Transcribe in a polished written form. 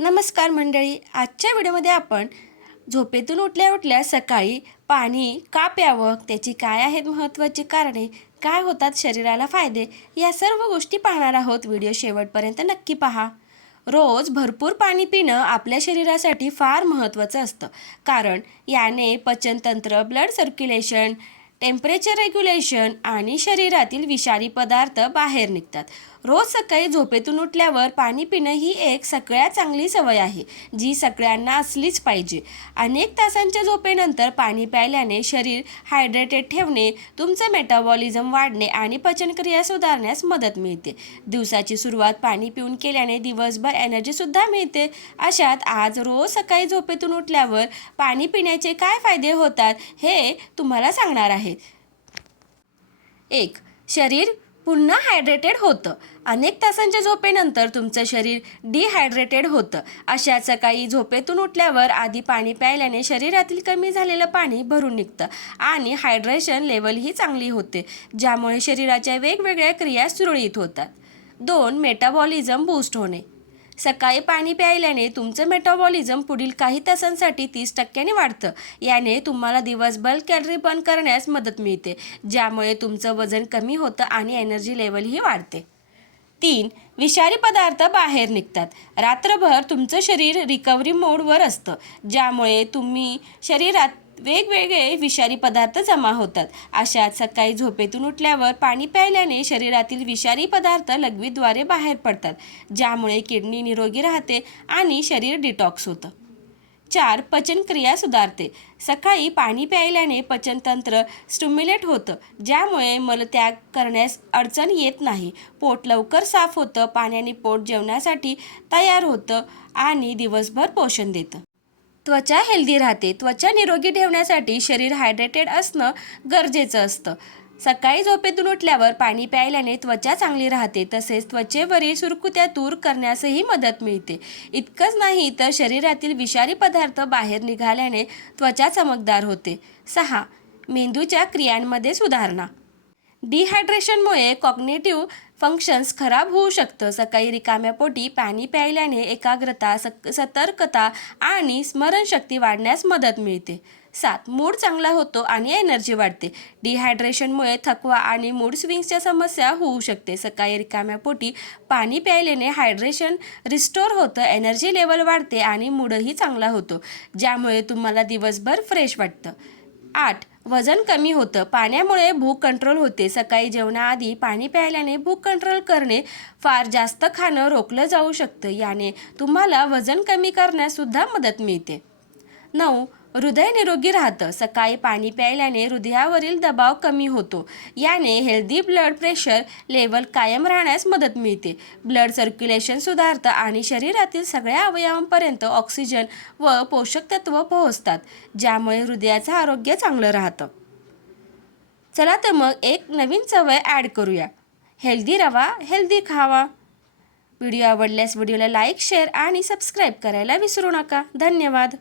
नमस्कार मंडळी, आजच्या व्हिडिओमध्ये आपण झोपेतून उठल्या उठल्या सकाळी पाणी का प्यावं, त्याची काय आहेत महत्त्वाची कारणे, काय होतात शरीराला फायदे, या सर्व गोष्टी पाहणार आहोत. व्हिडिओ शेवटपर्यंत नक्की पहा. रोज भरपूर पाणी पिणं आपल्या शरीरासाठी फार महत्त्वाचं असतं, कारण याने पचनतंत्र, ब्लड सर्क्युलेशन, टेम्परेचर रेग्युलेशन आणि शरीरातील विषारी पदार्थ बाहेर निघतात. रोज सकाळी झोपेतून उठल्यावर पाणी पिणं ही एक सगळ्यात चांगली सवय आहे, जी सगळ्यांना असलीच पाहिजे. अनेक तासांच्या झोपेनंतर पाणी प्यायल्याने शरीर हायड्रेटेड ठेवणे, तुमचं मेटाबॉलिझम वाढणे आणि पचनक्रिया सुधारण्यास मदत मिळते. दिवसाची सुरुवात पाणी पिऊन केल्याने दिवसभर एनर्जीसुद्धा मिळते. अशात आज रोज सकाळी झोपेतून उठल्यावर पाणी पिण्याचे काय फायदे होतात हे तुम्हाला सांगणार आहे. 1. शरीर पुन्हा हायड्रेटेड होतं. अनेक तासांच्या झोपेनंतर तुमचं शरीर डिहायड्रेटेड होतं. अशा सकाळी झोपेतून उठल्यावर आधी पाणी प्यायल्याने शरीरातील कमी झालेलं पाणी भरून निघतं आणि हायड्रेशन लेवलही चांगली होते, ज्यामुळे शरीराच्या वेगवेगळ्या क्रिया सुरळीत होतात. 2. मेटाबॉलिझम बूस्ट होणे. सकाळी पाणी प्यायल्याने तुमचं मेटाबॉलिझम पुढील काही तासांसाठी 30% वाढतं. याने तुम्हाला दिवसभर कॅलरी बर्न करण्यास मदत मिळते, ज्यामुळे तुमचं वजन कमी होतं आणि एनर्जी लेवलही वाढते. 3. विषारी पदार्थ बाहेर निघतात. रात्रभर तुमचं शरीर रिकव्हरी मोडवर असतं, ज्यामुळे शरीरात वेगवेगळे विषारी पदार्थ जमा होतात. अशात सकाळी झोपेतून उठल्यावर पाणी प्यायल्याने शरीरातील विषारी पदार्थ लघवीद्वारे बाहेर पडतात, ज्यामुळे किडनी निरोगी राहते आणि शरीर डिटॉक्स होतं. 4. पचनक्रिया सुधारते. सकाळी पाणी प्यायल्याने पचनतंत्र स्टिम्युलेट होतं, ज्यामुळे मलत्याग करण्यास अडचण येत नाही. पोट लवकर साफ होतं, पाण्याने पोट जेवणासाठी तयार होतं आणि दिवसभर पोषण देतं. त्वचा हेल्दी राहते. त्वचा निरोगी ठेवण्यासाठी शरीर हायड्रेटेड असणं गरजेचं असतं. सकाळी झोपेतून उठल्यावर पाणी प्यायल्याने त्वचा चांगली राहते, तसेच त्वचेवरील सुरकुत्या दूर करण्यासही मदत मिळते. इतकंच नाही तर शरीरातील विषारी पदार्थ बाहेर निघाल्याने त्वचा चमकदार होते. 6. मेंदूच्या क्रियांमध्ये सुधारणा. डिहायड्रेशनमुळे कॉग्निटिव्ह फंक्शन्स खराब होऊ शकतं. सकाळी रिकाम्या पोटी पाणी प्यायल्याने एकाग्रता, सतर्कता आणि स्मरणशक्ती वाढण्यास मदत मिळते. 7. मूड चांगला होतो आणि एनर्जी वाढते. डिहायड्रेशनमुळे थकवा आणि मूड स्विंग्सच्या समस्या होऊ शकते. सकाळी रिकाम्या पोटी पाणी प्यायल्याने हायड्रेशन रिस्टोर होतं, एनर्जी लेवल वाढते आणि मूडही चांगला होतो, ज्यामुळे तुम्हाला दिवसभर फ्रेश वाटतं. 8. वजन कमी होतं. पाण्यामुळे भूक कंट्रोल होते. सकाळी जेवणाआधी पाणी प्यायल्याने भूक कंट्रोल करणे, फार जास्त खाणं रोखलं जाऊ शकतं. याने तुम्हाला वजन कमी करण्याससुद्धा मदत मिळते. 9. हृदय निरोगी राहतं. सकाळी पाणी प्यायल्याने हृदयावरील दबाव कमी होतो. याने हेल्दी ब्लड प्रेशर लेवल कायम राहण्यास मदत मिळते. ब्लड सर्क्युलेशन सुधारतं आणि शरीरातील सगळ्या अवयवांपर्यंत ऑक्सिजन व पोषक तत्व पोहोचतात, ज्यामुळे हृदयाचं आरोग्य चांगलं राहतं. चला तर मग एक नवीन सवय ॲड करूया. हेल्दी रवा, हेल्दी खावा. व्हिडिओ आवडल्यास व्हिडिओला लाईक, शेअर आणि सबस्क्राईब करायला विसरू नका. धन्यवाद.